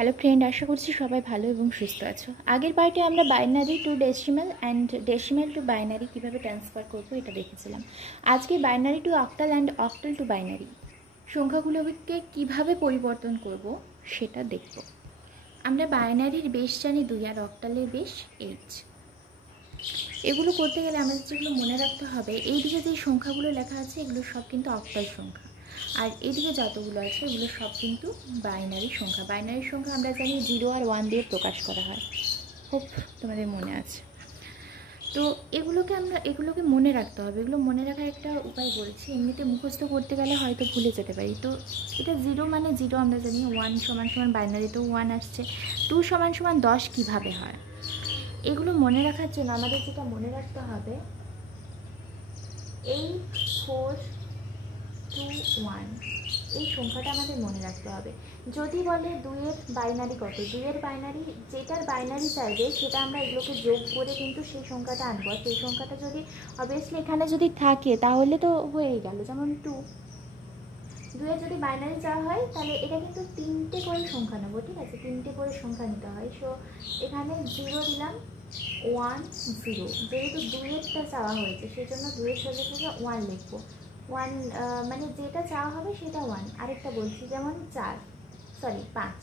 Hello friend, আশা করছি সবাই ভালো এবং সুস্থ আছো। আগের পার্টে আমরা binary to decimal and decimal to binary কীভাবে ট্রান্সফার করবো এটা দেখেছিলাম। আজকে binary to octal and octal to binary সংখ্যাগুলোকে কীভাবে পরিবর্তন করব সেটা দেখব। আমরা বাইনারির বেস জানি 2 আর অক্টালের বেস 8। এগুলো করতে গেলে আমাদের যেগুলো মনে রাখতে হবে, এই দিকে যে সংখ্যাগুলো লেখা আছে এগুলো সব কিন্তু অক্টাল সংখ্যা, আর এদিকে যতগুলো আছে এগুলো সব কিন্তু বাইনারি সংখ্যা। বাইনারি সংখ্যা আমরা জানি 0 আর 1 দিয়ে প্রকাশ করা হয়। হোপ তোমাদের মনে আছে। তো এগুলোকে মনে রাখতে হবে। এগুলো মনে রাখার একটা উপায় বলছি। এমনিতে মুখস্থ করতে গেলে হয়তো ভুলে যেতে পারি। তো এটা 0 মানে 0 আমরা জানি। 1 সমান সমান বাইনারিতেও 1 আসছে। 2 সমান সমান 10 কীভাবে হয়, এগুলো মনে রাখার জন্য আমাদের যেটা মনে রাখতে হবে, 8 4 2 1 এই সংখ্যাটা আমাদের মনে রাখতে হবে। যদি বলে 2-এর বাইনারি কত, 2-এর বাইনারি যেটার বাইনারি চাইবে সেটা আমরা এগুলোকে যোগ করে কিন্তু সেই সংখ্যাটা আনবো। সেই সংখ্যাটা যদি অবভিয়াসলি এখানে যদি থাকে তাহলে তো হয়েই গেল। যেমন 2-এর যদি বাইনারি চাওয়া হয় তাহলে এটা কিন্তু 3টে করে সংখ্যা নেবো, ঠিক আছে? 3টে করে সংখ্যা নিতে হয়। সো এখানে 0 দিলাম, 1 0। যেহেতু 2-এরটা চাওয়া হয়েছে সেই জন্য 2-এর সাথে 1 লিখবো। 1 মানে যেটা চাওয়া হবে সেটা 1। আরেকটা বলছি, যেমন 5।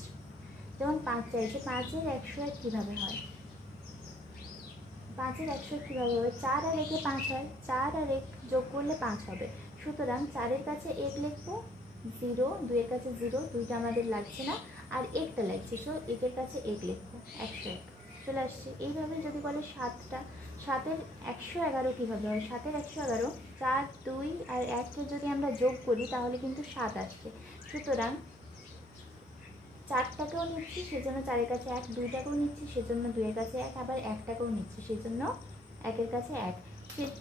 যেমন 5 চাইছে, 5-এর 101 কীভাবে হয়? 5-এর 101 কীভাবে হবে? 4 আর 1-এ 5 হয়, 4 আর 1 যোগ করলে 5 হবে। সুতরাং 4-এর কাছে 1 লিখবো, 0। 2-এর কাছে 0, 2টা আমাদের লাগছে না, আর 1টা লাগছে। সো 1-এর কাছে 1 লিখবো, 101 চলে আসছে। এইভাবে যদি বলে 7টা, 7-এর 111 কীভাবে হয়? 7-এর 111 4 2 আর 1কে যদি আমরা যোগ করি তাহলে কিন্তু 7 আসছে। সুতরাং 4টাকেও নিচ্ছি সেজন্য 4-এর কাছে 1, 2টাকেও নিচ্ছি সেজন্য 2-এর কাছে 1, আবার 1টাকেও নিচ্ছি সেজন্য 1-এর কাছে 1।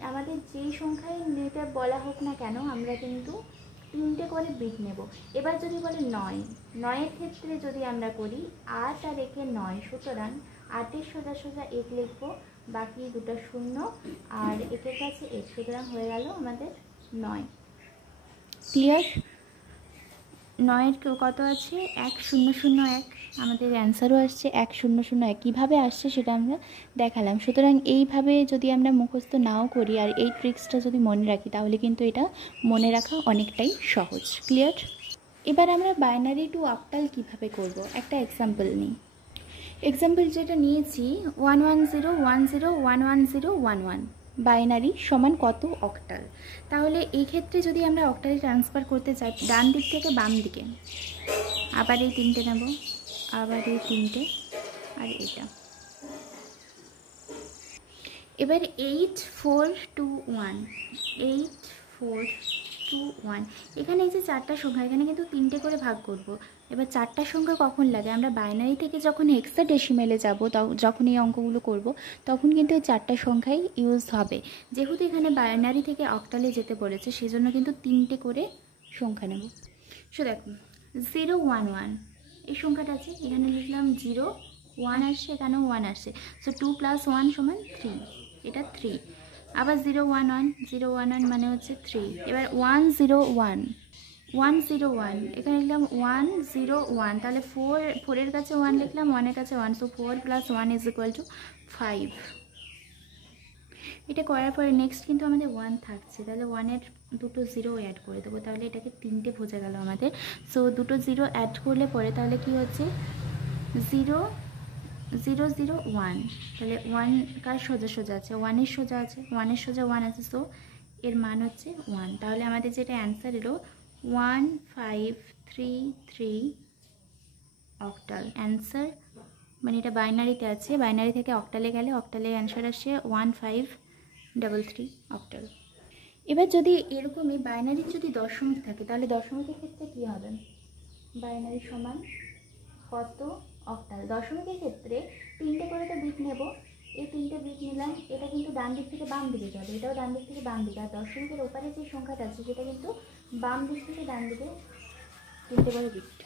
আমাদের যেই সংখ্যায় নিতে বলা হোক না কেন আমরা কিন্তু 3টে করে বিট নেব। এবার যদি বলে 9-এর ক্ষেত্রে যদি আমরা করি 8 আর 1-এ 9, সুতরাং 8-এর সোজা সোজা 1 লিখবো, বাকি দুটো 0 আর 1-এর কাছে 1, সুতরাং হয়ে গেল আমাদের 9। ক্লিয়ার? 9-এর কত আছে? 1001। আমাদের অ্যান্সারও আসছে 1001। কীভাবে আসছে সেটা আমরা দেখালাম। সুতরাং এইভাবে যদি আমরা মুখস্থ নাও করি আর এই ট্রিক্সটা যদি মনে রাখি তাহলে কিন্তু এটা মনে রাখা অনেকটাই সহজ। ক্লিয়ার? এবার আমরা বাইনারি টু অক্টাল কীভাবে করব একটা এক্সাম্পল নিই। এক্সাম্পল যেটা নিয়েছি 11010110111 বাইনারি সমান কত অক্টাল। তাহলে এই ক্ষেত্রে যদি আমরা অক্টালে ট্রান্সফার করতে চাই, ডান দিক থেকে বাম দিকে আবার এই 3টে নেব, আবার এই 3টে, আর এটা। এবার 8421 8421 এখানে এই যে 4টা সংখ্যা, এখানে কিন্তু 3টে করে ভাগ করব। এবার 4টা সংখ্যা কখন লাগে? আমরা বাইনারি থেকে যখন হেক্সাডেসিমেলে যাব, যখন এই অঙ্কগুলো করব তখন কিন্তু এই 4টা সংখ্যাই ইউজ হবে। যেহেতু এখানে বাইনারি থেকে অক্টালে যেতে বলেছে সেজন্য কিন্তু 3টে করে সংখ্যা নেব। সো দেখো 011 এই সংখ্যাটা আছে, এখানে লিখলাম 0, 1 আসছে, এখানেও 1 আসছে। সো 2 + 1 = 3, এটা 3। আবার 011 মানে হচ্ছে 3। এবার 101 এখানে লিখলাম 101, তাহলে 4-এর কাছে 1 লিখলাম, 1-এর কাছে 1। সো 4 + 1 = 5। এটা করার পরে নেক্সট কিন্তু আমাদের 1 থাকছে, তাহলে 1-এর দুটো 0 অ্যাড করে দেবো, তাহলে এটাকে 3টে বোঝা গেল আমাদের। সো দুটো 0 অ্যাড করলে পরে তাহলে কি হচ্ছে 0 0 0 1, তাহলে 1 কার সোজা সোজা আছে? 1-এর সোজা আছে, 1-এর সোজা 1 আছে। সো এর মান হচ্ছে 1। তাহলে আমাদের যেটা অ্যান্সার এলো 1533 অক্টাল। অ্যান্সার মানে এটা বাইনারিতে আছে, বাইনারি থেকে অক্টালে গেলে অক্টালে অ্যান্সার আসে 1533 অক্টাল। এবার যদি এরকমই বাইনারির যদি দশমিক থাকে তাহলে দশমিকের ক্ষেত্রে কী হবে? বাইনারি সমান কত অক্টাল। দশমিকের ক্ষেত্রে 3টে করে তো বিট নেব, এই 3টে বিট নিলাম। এটা কিন্তু ডান দিক থেকে বাম দিকে যাবে, এটাও ডান দিক থেকে বাম দিকে। আর দশমিকের ওপারে যে সংখ্যাটা আছে সেটা কিন্তু বাম দিক থেকে ডান দিকে 3টে করে বিট।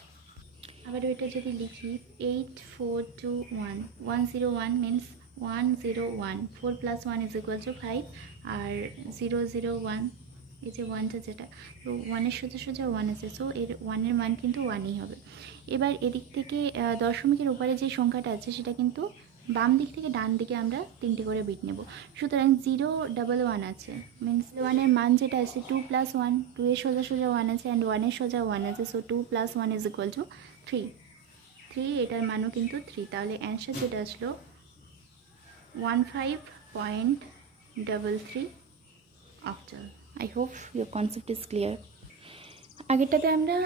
আবার ওইটা যদি লিখি 8421 101 মিনস 101, 4 + 1 = 5, আর 001 এই যে 1টা যেটা, তো 1-এর সোজা সোজা 1 আছে, সো এর 1-এর মান কিন্তু 1ই হবে। এবার এদিক থেকে দশমিকের উপরে যে সংখ্যাটা আছে সেটা কিন্তু বাম দিক থেকে ডান দিকে আমরা 3টে করে বিট নেব। সুতরাং 011 আছে, মিনস 1-এর মান যেটা আছে 2 + 1, 2-এর সোজা সোজা 1 আছে অ্যান্ড 1-এর সোজা 1 আছে, সো 2 + 1 = 3। এটার মানও কিন্তু 3। তাহলে অ্যান্সার যেটা আসলো 15.33 octal. I hope your concept is clear. আগেরটাতে আমরা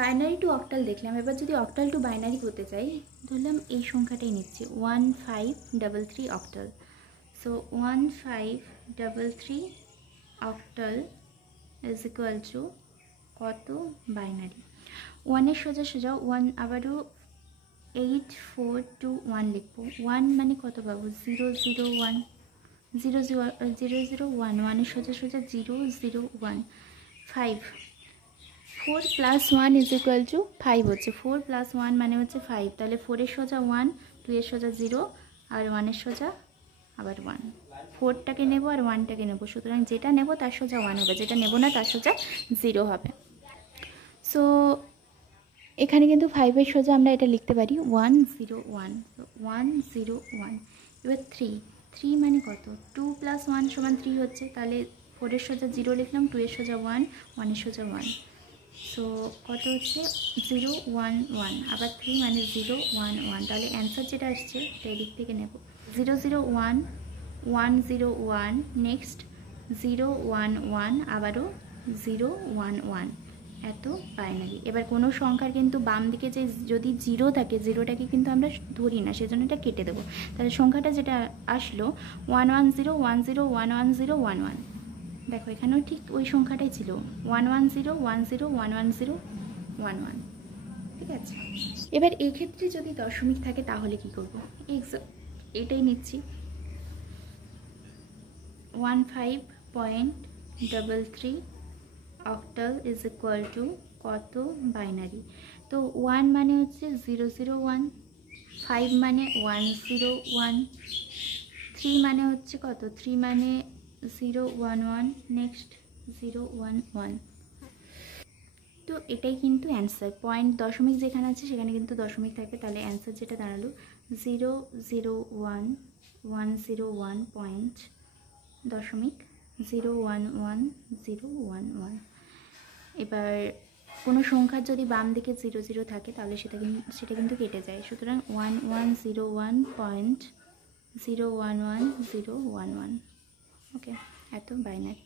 বাইনারি টু অক্টাল দেখলাম, এবার যদি অক্টাল টু বাইনারি করতে চাই, ধরলাম এই সংখ্যাটাই নিচ্ছি 1533 octal. So 1533 octal is equal to কত বাইনারি। 1-এর সোজা সোজা 1, আবারও 8421 লিখবো। 1 মানে কত পাবো? 001, 001, 1-এর সোজা সোজা 001, 5, 4 + 1 = 5 হচ্ছে, 4 + 1 মানে হচ্ছে 5, তাহলে 4-এর সোজা 1, 2-এর সোজা 0 আর 1-এর সোজা আবার 1। 4টাকে নেব আর 1টাকে নেব, সুতরাং যেটা নেব তার সোজা 1 হবে, যেটা নেব না তার সোজা 0 হবে। সো এখানে কিন্তু 5-এর সোজা আমরা এটা লিখতে পারি 101, 101। এবার 3 মানে কত? 2 + 1 = 3 হচ্ছে, তাহলে 4-এর সোজা 0 লিখলাম, 2-এর সোজা 1, 1-এর সোজা 1, সো কত হচ্ছে 011। আবার 3 মানে 011, তাহলে অ্যান্সার যেটা আসছে এটা এদিক থেকে নেব 001, 101, নেক্সট 011, আবারও 011, এত বাইনারি। এবার কোনো সংখ্যার কিন্তু বাম দিকে যে যদি 0 থাকে, 0টাকে কিন্তু আমরা ধরি না, সেজন্য এটা কেটে দেবো। তাহলে সংখ্যাটা যেটা আসলো 11010110111। দেখো এখানেও ঠিক ওই সংখ্যাটাই ছিল 11010110111, ঠিক আছে। এবার এই ক্ষেত্রে যদি দশমিক থাকে তাহলে কি করব? এটাই নিচ্ছি 15.33 অক্টাল ইজ ইকুয়াল টু কত বাইনারি। তো 1 মানে হচ্ছে 001, 5 মানে 101, 3 মানে হচ্ছে কত? 3 মানে 011, নেক্সট 011। তো এটাই কিন্তু অ্যান্সার। পয়েন্ট দশমিক যেখানে আছে সেখানে কিন্তু দশমিক থাকে, তাহলে অ্যান্সার যেটা দাঁড়ালো 001.011.011। এবার কোনো সংখ্যার যদি বাম দিকে 00 থাকে তাহলে সেটা কিন্তু কেটে যায়, সুতরাং 1101.011011। ওকে, এত বাইনারি।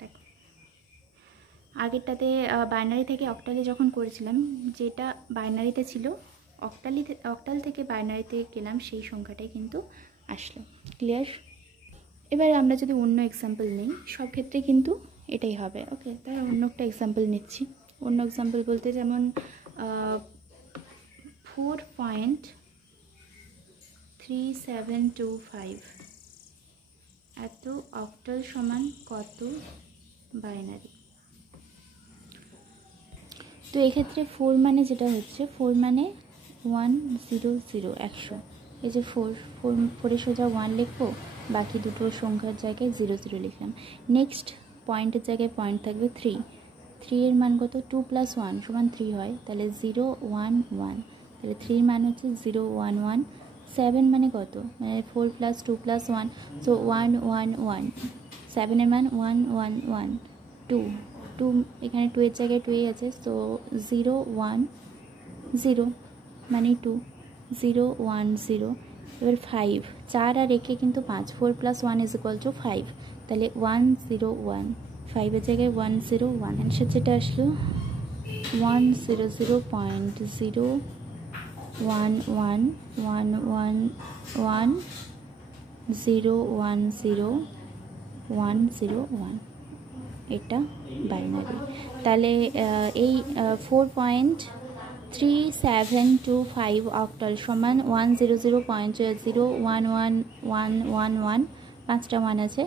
দেখো আগেরটাতে বাইনারি থেকে অক্টালে যখন করেছিলাম, যেটা বাইনারিতে ছিল অক্টাল থেকে বাইনারিতে গেলাম, সেই সংখ্যাটাই কিন্তু আসলো। ক্লিয়ার? এবার আমরা যদি অন্য এক্সাম্পল নিই, সব ক্ষেত্রে কিন্তু এটাই হবে। ওকে, তাই অন্য একটা এক্সাম্পল নিচ্ছি। অন্য এক্সাম্পল বলতে যেমন 4.3725 এত অক্টাল সমান কত বাইনারি। তো এক্ষেত্রে 4 মানে যেটা হচ্ছে 4 মানে 100, 100। এই যে 4-এর সোজা 1 লিখবো, বাকি দুটো সংখ্যার জায়গায় 00 লিখলাম। নেক্সট পয়েন্টের জায়গায় পয়েন্ট থাকবে 3, 3-এর মান কত? 2 + 1 = 3 হয়, তাহলে 011, তাহলে 3 মান হচ্ছে 011। 7 মানে কত? মানে 4 + 2 + 1, সো 111, 7-এর মান 111, 2 এখানে 2-এর জায়গায় 2 আছে, সো 010 মানে 2, 010। এবার 5, 4 আর একে কিন্তু 5, 4 + 1 = 5, তাহলে 101, 5-এর জায়গায় 101। অ্যান্সার যেটা আসলো 100.011101001, এটা বাইনারি। তাহলে এই 4.3725 অক্টাল সমান 100.01111, 5টা 1 আছে,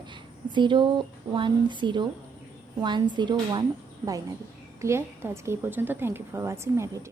010101 বাইনারি। ক্লিয়ার? তো আজকে এই পর্যন্ত। Thank you for watching my video.